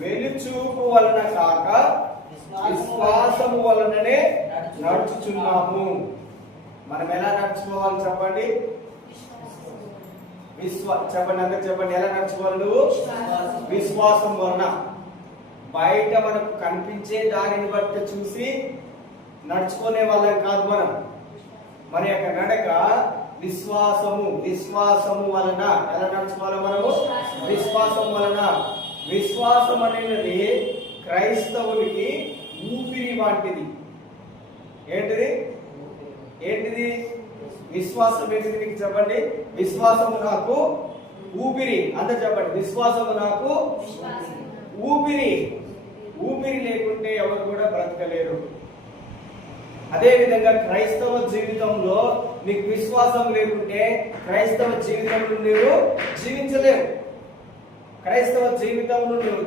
వెలుచూపు వలన కాక విశ్వాసము వలననే నడుచుచున్నాము. మనం ఎలా నడుచుకోవాలి చెప్పండి? చెప్పండి, అందరు చెప్పండి, ఎలా నడుచుకోవాలి? నువ్వు విశ్వాసం వలన. బయట మనకు కనిపించే దానిని బట్టి చూసి నడుచుకునే వాళ్ళం కాదు. మన యొక్క నడక విశ్వాసము వలన. ఎలా నడుచుకోవాలి మనము? విశ్వాసం వలన. విశ్వాసం అనేది క్రైస్తవునికి ఊపిరి వంటిది. ఏంటిది విశ్వాసం? ఏంటిది మీకు చెప్పండి? విశ్వాసము నాకు ఊపిరి. అందరు చెప్పండి, విశ్వాసము నాకు ఊపిరి. ఊపిరి లేకుంటే ఎవరు కూడా బ్రతకలేరు. అదే విధంగా క్రైస్తవ జీవితంలో నీకు విశ్వాసం లేకుంటే క్రైస్తవ జీవితంలో నువ్వు జీవించలేవు. క్రైస్తవ జీవితంలో నువ్వు